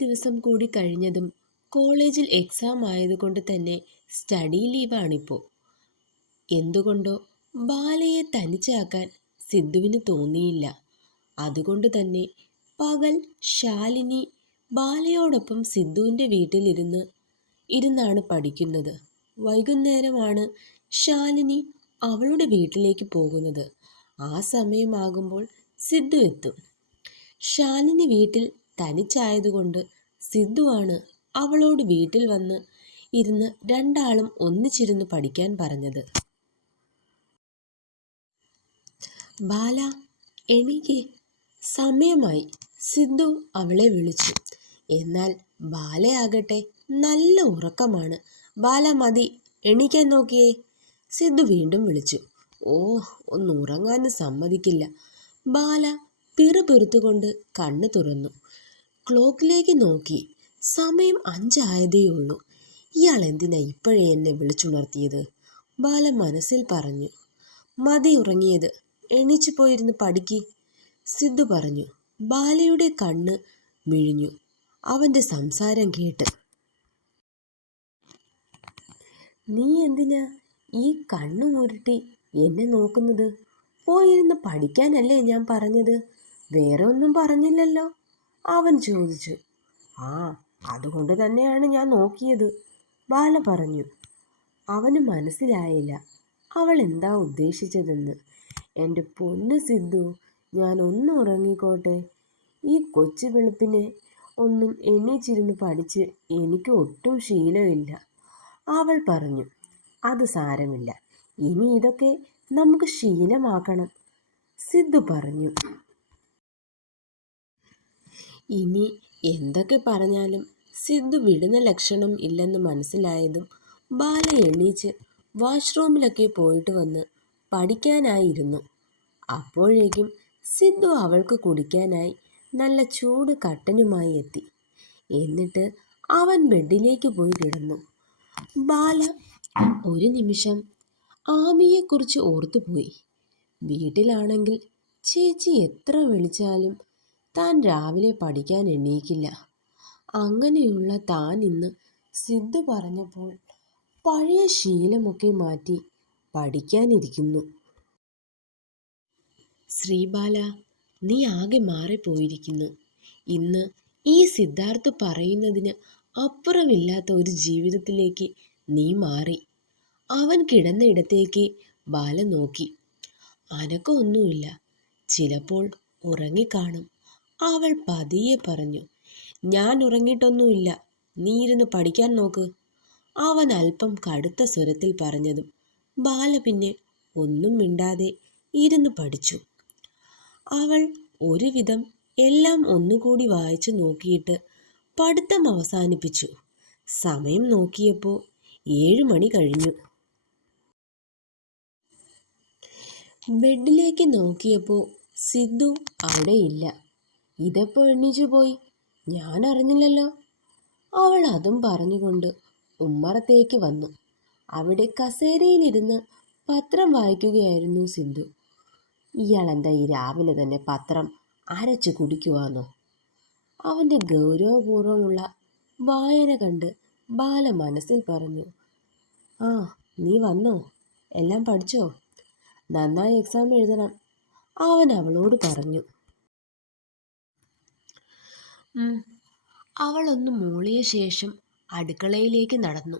ദിവസം കൂടി കഴിഞ്ഞതും കോളേജിൽ എക്സാം ആയതുകൊണ്ട് തന്നെ സ്റ്റഡി ലീവാണിപ്പോൾ. എന്തുകൊണ്ടോ ബാലയെ തനിച്ചാക്കാൻ സിദ്ധുവിന് തോന്നിയില്ല. അതുകൊണ്ട് തന്നെ പകൽ ശാലിനി ബാലയോടൊപ്പം സിദ്ധുവിൻ്റെ ഇരുന്നാണ് പഠിക്കുന്നത്. വൈകുന്നേരമാണ് ശാലിനി അവളുടെ വീട്ടിലേക്ക് പോകുന്നത്. ആ സമയമാകുമ്പോൾ സിദ്ധു എത്തും. ശാലിനി വീട്ടിൽ തനിച്ചായതുകൊണ്ട് സിദ്ധുവാണ് അവളോട് വീട്ടിൽ വന്ന് ഇരുന്ന് രണ്ടാളും ഒന്നിച്ചിരുന്ന് പഠിക്കാൻ പറഞ്ഞത്. ബാല, എണീക്ക്, സമയമായി, സിദ്ധു അവളെ വിളിച്ചു. എന്നാൽ ബാലയാകട്ടെ നല്ല ഉറക്കമാണ്. ബാല, മതി, എണീക്കാൻ നോക്കിയേ, സിദ്ധു വീണ്ടും വിളിച്ചു. ഓ, ഒന്ന് ഉറങ്ങാനും സമ്മതിക്കില്ല. ബാല പിറുപിറുത്തുകൊണ്ട് കണ്ണു തുറന്നു. ക്ലോക്കിലേക്ക് നോക്കി. സമയം 5 ആയതേയുള്ളൂ. ഇയാൾ എന്തിനാ ഇപ്പോഴേ എന്നെ വിളിച്ചുണർത്തിയത്? ബാല മനസ്സിൽ പറഞ്ഞു. മതി ഉറങ്ങിയത്, എണീച്ചു പോയിരുന്ന് പഠിക്ക്, സിദ്ധു പറഞ്ഞു. ബാലയുടെ കണ്ണ് മിഴിഞ്ഞു അവൻ്റെ സംസാരം കേട്ട്. നീ എന്തിനാ ഈ കണ്ണു മുരുട്ടി എന്നെ നോക്കുന്നത്? പോയിരുന്ന് പഠിക്കാനല്ലേ ഞാൻ പറഞ്ഞത്, വേറെ ഒന്നും പറഞ്ഞില്ലല്ലോ, അവൻ ചോദിച്ചു. ആ, അതുകൊണ്ട് തന്നെയാണ് ഞാൻ നോക്കിയത്, ബാല പറഞ്ഞു. അവന് മനസ്സിലായില്ല അവൾ എന്താ ഉദ്ദേശിച്ചതെന്ന്. എൻ്റെ പൊന്നു സിദ്ധു, ഞാൻ ഒന്ന് ഉറങ്ങിക്കോട്ടെ, ഈ കൊച്ചു വെളുപ്പിനെ ഒന്നും എണീച്ചിരുന്ന് പഠിച്ച് എനിക്ക് ഒട്ടും ശീലമില്ല, അവൾ പറഞ്ഞു. അത് സാരമില്ല, ഇനി ഇതൊക്കെ നമുക്ക് ശീലമാക്കണം, സിദ്ധു പറഞ്ഞു. ഇനി എന്തൊക്കെ പറഞ്ഞാലും സിദ്ധു വിടുന്ന ലക്ഷണം ഇല്ലെന്ന് മനസ്സിലായതും ബാല എണീച്ച് വാഷ്റൂമിലൊക്കെ പോയിട്ട് വന്ന് പഠിക്കാനായിരുന്നു. അപ്പോഴേക്കും സിദ്ധു അവൾക്ക് കുടിക്കാനായി നല്ല ചൂട് കട്ടനുമായി എത്തി. എന്നിട്ട് അവൻ ബെഡിലേക്ക് പോയി കിടന്നു. ബാല ഒരു നിമിഷം ആമിയെക്കുറിച്ച് ഓർത്തുപോയി. വീട്ടിലാണെങ്കിൽ ചേച്ചി എത്ര വിളിച്ചാലും താൻ രാവിലെ പഠിക്കാൻ എണീക്കില്ല. അങ്ങനെയുള്ള താൻ ഇന്ന് സിദ്ധു പറഞ്ഞപ്പോൾ പഴയ ശീലമൊക്കെ മാറ്റി പഠിക്കാനിരിക്കുന്നു. ശ്രീബാല, നീ ആകെ മാറിപ്പോയിരിക്കുന്നു. ഇന്ന് ഈ സിദ്ധാർത്ഥ് പറയുന്നതിന് അപ്പുറമില്ലാത്ത ഒരു ജീവിതത്തിലേക്ക് നീ മാറി. അവൻ കിടന്ന ഇടത്തേക്ക് ബാല നോക്കി. അനക്കമൊന്നുമില്ല, ചിലപ്പോൾ ഉറങ്ങിക്കാണും, അവൾ പതിയെ പറഞ്ഞു. ഞാൻ ഉറങ്ങിയിട്ടൊന്നുമില്ല, നീ ഇരുന്ന് പഠിക്കാൻ നോക്ക്, അവൻ അല്പം കടുത്ത സ്വരത്തിൽ പറഞ്ഞതും ബാല പിന്നെ ഒന്നും മിണ്ടാതെ ഇരുന്ന് പഠിച്ചു. അവൾ ഒരുവിധം എല്ലാം ഒന്നുകൂടി വായിച്ചു നോക്കിയിട്ട് പഠിത്തം അവസാനിപ്പിച്ചു. സമയം നോക്കിയപ്പോൾ 7 മണി കഴിഞ്ഞു. ബെഡിലേക്ക് നോക്കിയപ്പോൾ സിദ്ധു അവിടെയില്ല. ഇതെപ്പോൾ എണീച്ചു പോയി? ഞാൻ അറിഞ്ഞില്ലല്ലോ, അവൾ അതും പറഞ്ഞുകൊണ്ട് ഉമ്മറത്തേക്ക് വന്നു. അവിടെ കസേരയിലിരുന്ന് പത്രം വായിക്കുകയായിരുന്നു സിദ്ധു. ഇയാളെന്താ ഈ രാവിലെ തന്നെ പത്രം അരച്ച് കുടിക്കുവാന്നോ? അവൻ്റെ ഗൗരവപൂർവമുള്ള വായന കണ്ട് ബാല മനസ്സിൽ പറഞ്ഞു. ആ, നീ വന്നോ? എല്ലാം പഠിച്ചോ? നന്നായി എക്സാം എഴുതണം, അവൻ അവളോട് പറഞ്ഞു. അവളൊന്ന് മൂളിയ ശേഷം അടുക്കളയിലേക്ക് നടന്നു.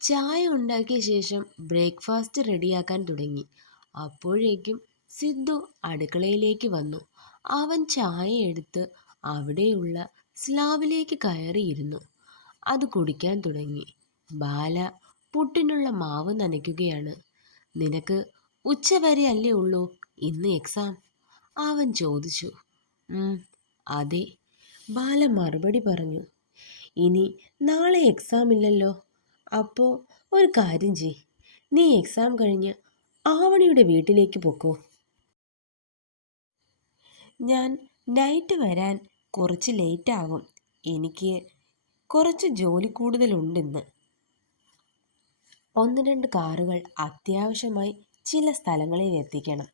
ചായ ഉണ്ടാക്കിയ ശേഷം ബ്രേക്ക്ഫാസ്റ്റ് റെഡിയാക്കാൻ തുടങ്ങി. അപ്പോഴേക്കും സിദ്ധു അടുക്കളയിലേക്ക് വന്നു. അവൻ ചായ എടുത്ത് അവിടെയുള്ള സ്ലാബിലേക്ക് കയറിയിരുന്നു. അത് കുടിക്കാൻ തുടങ്ങി. ബാല പുട്ടിനുള്ള മാവ് നനയ്ക്കുകയാണ്. നിനക്ക് ഉച്ചവരെ അല്ലേ ഉള്ളൂ ഇന്ന് എക്സാം? അവൻ ചോദിച്ചു. അതെ, ബാല മറുപടി പറഞ്ഞു. ഇനി നാളെ എക്സാം ഇല്ലല്ലോ, അപ്പോൾ ഒരു കാര്യം ചെയ്യ്, നീ എക്സാം കഴിഞ്ഞ് ആവണിയുടെ വീട്ടിലേക്ക് പൊക്കോ. ഞാൻ നൈറ്റ് വരാൻ കുറച്ച് ലേറ്റാകും, എനിക്ക് കുറച്ച് ജോലി കൂടുതലുണ്ടെന്ന്. 1-2 കാറുകൾ അത്യാവശ്യമായി ചില സ്ഥലങ്ങളിൽ എത്തിക്കണം.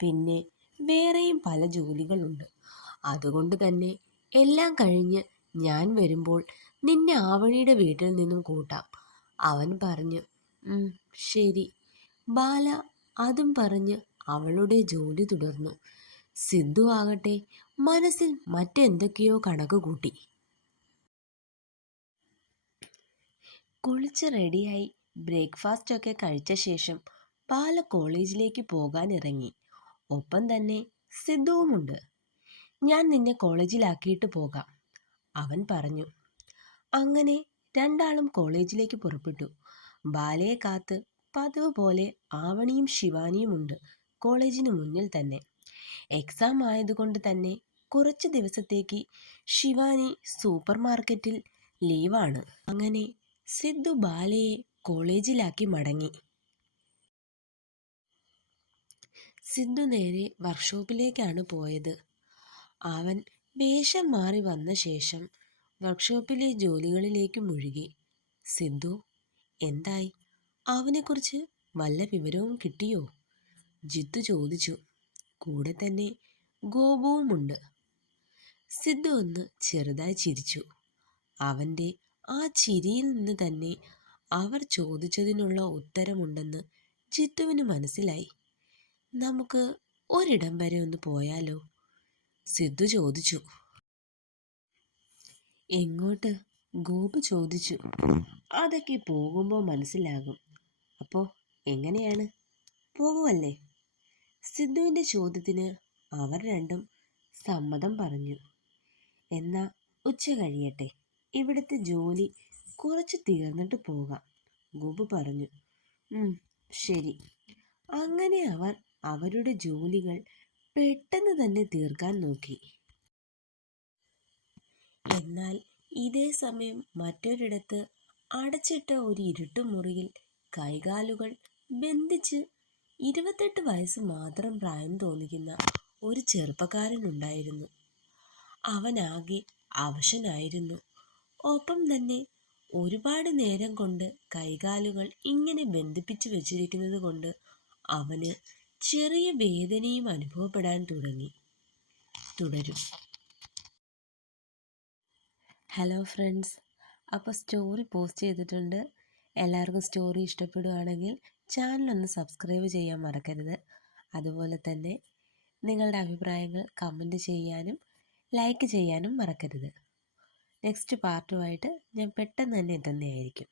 പിന്നെ വേറെയും പല ജോലികളുണ്ട്. അതുകൊണ്ട് തന്നെ എല്ലാം കഴിഞ്ഞ് ഞാൻ വരുമ്പോൾ നിന്നെ ആവണിയുടെ വീട്ടിൽ നിന്നും കൂട്ടാം. അവൻ പറഞ്ഞു. ശരി. ബാല അതും പറഞ്ഞ് അവളുടെ ജോലി തുടർന്നു. സിദ്ധു ആകട്ടെ മനസ്സിൽ മറ്റെന്തൊക്കെയോ കണക്ക് കൂട്ടി. കുളിച്ച് റെഡിയായി ബ്രേക്ക്ഫാസ്റ്റ് ഒക്കെ കഴിച്ച ശേഷം ബാല കോളേജിലേക്ക് പോകാൻ ഇറങ്ങി. ഒപ്പം തന്നെ സിദ്ധുവുമുണ്ട്. ഞാൻ നിന്നെ കോളേജിലാക്കിയിട്ട് പോകാം, അവൻ പറഞ്ഞു. അങ്ങനെ രണ്ടാളും കോളേജിലേക്ക് പുറപ്പെട്ടു. ബാലയെ കാത്ത് പതിവ് പോലെ ആവണിയും ശിവാനിയുമുണ്ട് കോളേജിന് മുന്നിൽ തന്നെ. എക്സാം ആയതുകൊണ്ട് തന്നെ കുറച്ച് ദിവസത്തേക്ക് ശിവാനി സൂപ്പർ മാർക്കറ്റിൽ ലീവാണ്. അങ്ങനെ സിദ്ധു ബാലയെ കോളേജിലാക്കി മടങ്ങി. സിദ്ധു നേരെ വർക്ക്ഷോപ്പിലേക്കാണ് പോയത്. അവൻ വേഷം മാറി വന്ന ശേഷം വർക്ക്ഷോപ്പിലെ ജോലികളിലേക്ക് മുഴുകി. സിദ്ധു, എന്തായി? അവനെക്കുറിച്ച് വല്ല വിവരവും കിട്ടിയോ? ജിത്തു ചോദിച്ചു. കൂടെ തന്നെ ഗോപുവുമുണ്ട്. സിദ്ധു ഒന്ന് ചെറുതായി ചിരിച്ചു. അവൻ്റെ ആ ചിരിയിൽ നിന്ന് തന്നെ അവർ ചോദിച്ചതിനുള്ള ഉത്തരമുണ്ടെന്ന് ജിത്തുവിന് മനസ്സിലായി. നമുക്ക് ഒരിടം വരെ ഒന്ന് പോയാലോ? സിദ്ധു ചോദിച്ചു. എങ്ങോട്ട്? ഗോപു ചോദിച്ചു. അതൊക്കെ പോകുമ്പോൾ മനസ്സിലാകും. അപ്പോൾ എങ്ങനെയാണ്? പോകുമല്ലേ? സിദ്ധുവിൻ്റെ ചോദ്യത്തിന് അവർ രണ്ടും സമ്മതം പറഞ്ഞു. എന്നാ ഉച്ച കഴിയട്ടെ, ഇവിടുത്തെ ജോലി കുറച്ച് തീർന്നിട്ട് പോകാം, ഗോപു പറഞ്ഞു. ശരി. അങ്ങനെ അവർ അവരുടെ ജോലികൾ പെട്ടെന്ന് തന്നെ തീർക്കാൻ നോക്കി. എന്നാൽ ഇതേ സമയം മറ്റൊരിടത്ത് അടച്ചിട്ട ഒരു ഇരുട്ടുമുറിയിൽ കൈകാലുകൾ ബന്ധിച്ച് 28 വയസ്സ് മാത്രം പ്രായം തോന്നിക്കുന്ന ഒരു ചെറുപ്പക്കാരനുണ്ടായിരുന്നു. അവനാകെ അവശനായിരുന്നു. ഒപ്പം തന്നെ ഒരുപാട് നേരം കൊണ്ട് കൈകാലുകൾ ഇങ്ങനെ ബന്ധിപ്പിച്ചു വെച്ചിരിക്കുന്നത് കൊണ്ട് അവന് ചെറിയ വേദനയും അനുഭവപ്പെടാൻ തുടങ്ങി. തുടരും. ഹലോ ഫ്രണ്ട്സ്, അപ്പോൾ സ്റ്റോറി പോസ്റ്റ് ചെയ്തിട്ടുണ്ട്. എല്ലാവർക്കും സ്റ്റോറി ഇഷ്ടപ്പെടുകയാണെങ്കിൽ ചാനലൊന്ന് സബ്സ്ക്രൈബ് ചെയ്യാൻ മറക്കരുത്. അതുപോലെ തന്നെ നിങ്ങളുടെ അഭിപ്രായങ്ങൾ കമൻറ്റ് ചെയ്യാനും ലൈക്ക് ചെയ്യാനും മറക്കരുത്. നെക്സ്റ്റ് പാർട്ടുമായിട്ട് ഞാൻ പെട്ടെന്ന് തന്നെ എത്തുന്നതായിരിക്കും.